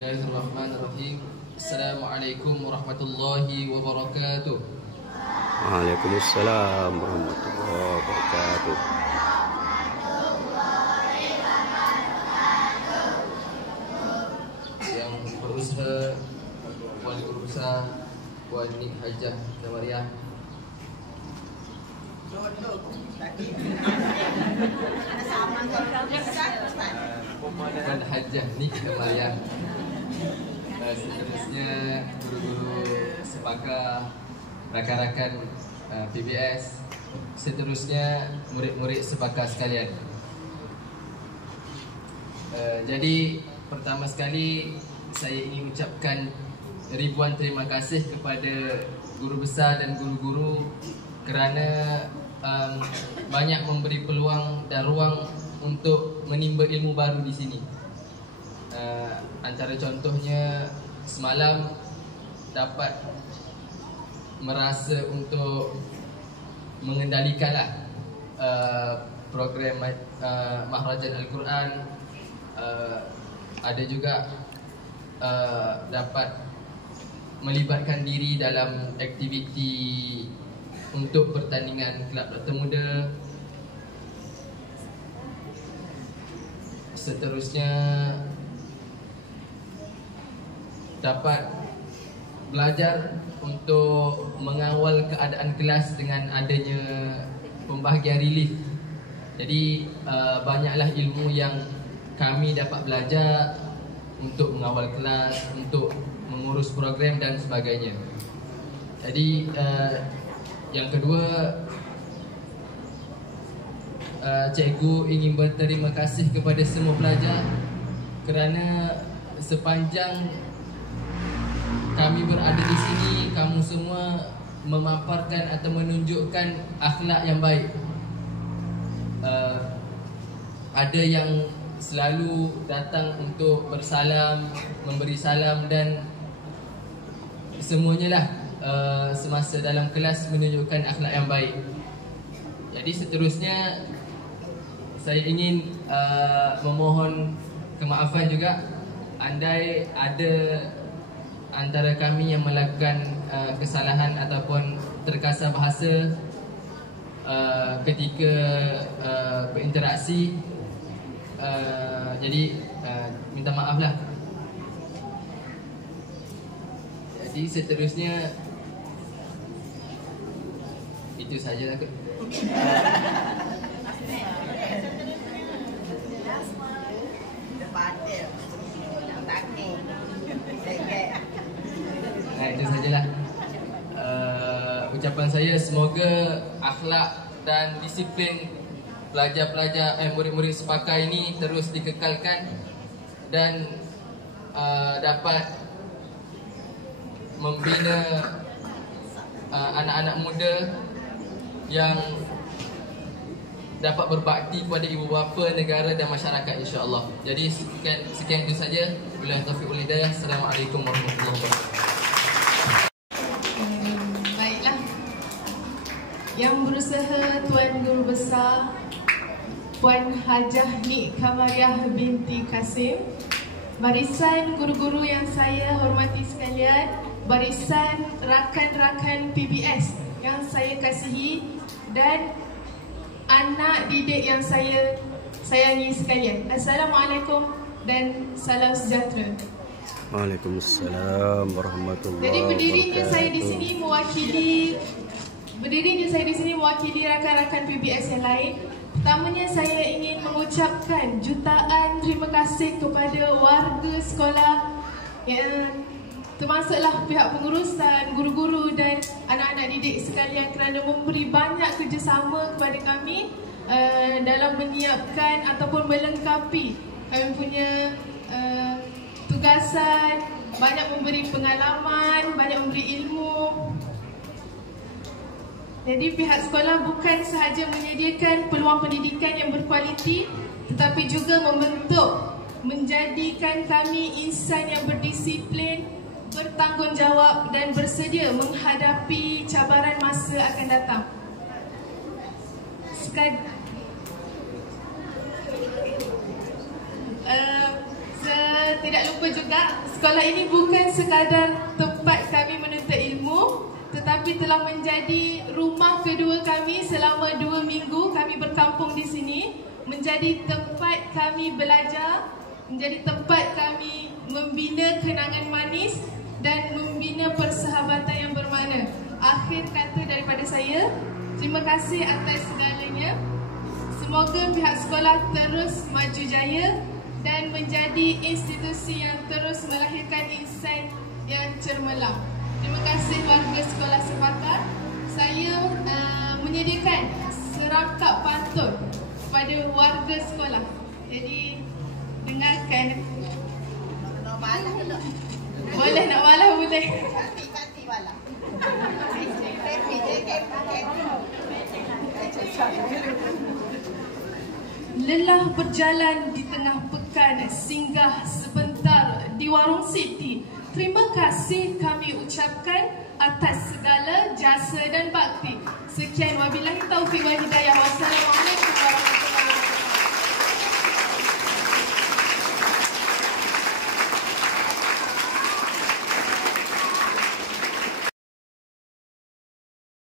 Bismillahirrahmanirrahim. Assalamualaikum warahmatullahi wabarakatuh. Waalaikumsalam warahmatullahi wabarakatuh. Yang berusaha Wali Guru Besar Puan Nik Hajah Nawariah, Puan Hajah Nik Nawariah, seterusnya guru-guru sepakar, rakan-rakan PBS, seterusnya murid-murid sepakar sekalian. Jadi pertama sekali saya ingin ucapkan ribuan terima kasih kepada guru besar dan guru-guru kerana banyak memberi peluang dan ruang untuk menimba ilmu baru di sini. Antara contohnya semalam dapat merasa untuk mengendalikanlah program Mahrajan Al-Quran. Ada juga dapat melibatkan diri dalam aktiviti untuk pertandingan Kelab Doktor Muda. Seterusnya dapat belajar untuk mengawal keadaan kelas dengan adanya pembahagian relief. Jadi banyaklah ilmu yang kami dapat belajar untuk mengawal kelas, untuk mengurus program dan sebagainya. Jadi yang kedua, cikgu ingin berterima kasih kepada semua pelajar kerana sepanjang kami berada di sini, kamu semua memaparkan atau menunjukkan akhlak yang baik. Ada yang selalu datang untuk bersalam, memberi salam, dan semuanya lah semasa dalam kelas menunjukkan akhlak yang baik. Jadi seterusnya saya ingin memohon kemaafan juga andai ada antara kami yang melakukan kesalahan ataupun terkasar bahasa ketika berinteraksi. Jadi minta maaf lah. Jadi seterusnya itu sajalah kot. Itu sajalah ucapan saya. Semoga akhlak dan disiplin pelajar-pelajar murid-murid sepakar ini terus dikekalkan dan dapat membina anak-anak muda yang dapat berbakti kepada ibu bapa, negara dan masyarakat, insya-Allah. Jadi sekian itu saja. Wabillahi taufiq wal hidayah. Assalamualaikum warahmatullahi wabarakatuh. Baiklah. Yang berusaha Tuan Guru Besar Puan Hajah Nik Kamariah binti Kasim, barisan guru-guru yang saya hormati sekalian, barisan rakan-rakan PBS yang saya kasihi, dan anak didik yang saya sayangi sekalian. Assalamualaikum dan salam sejahtera. Waalaikumsalam warahmatullahi Jadi wabarakatuh. berdirinya saya di sini mewakili rakan-rakan PBS yang lain. Pertamanya saya ingin mengucapkan jutaan terima kasih kepada warga sekolah, yang termasuklah pihak pengurusan, guru-guru dan anak-anak didik sekalian kerana memberi banyak kerjasama kepada kami dalam menyiapkan ataupun melengkapi kami punya tugasan, banyak memberi pengalaman, banyak memberi ilmu. Jadi pihak sekolah bukan sahaja menyediakan peluang pendidikan yang berkualiti, tetapi juga menjadikan kami insan yang berdisiplin, bertanggungjawab dan bersedia menghadapi cabaran masa akan datang. tidak lupa juga, sekolah ini bukan sekadar tempat kami menuntut ilmu, tetapi telah menjadi rumah kedua kami selama 2 minggu kami berkampung di sini. Menjadi tempat kami belajar, menjadi tempat kami membina kenangan manis dan membina persahabatan yang bermakna. Akhir kata daripada saya, terima kasih atas segalanya. Semoga pihak sekolah terus maju jaya dan menjadi institusi yang terus melahirkan insan yang cermelang. Terima kasih warga sekolah sepakat. Saya menyediakan serangkap pantun kepada warga sekolah. Jadi dengarkan. Boleh nak malah boleh. Ganti malah. Lelah berjalan di tengah pekan, singgah sebentar di warung Siti. Terima kasih kami ucapkan atas segala jasa dan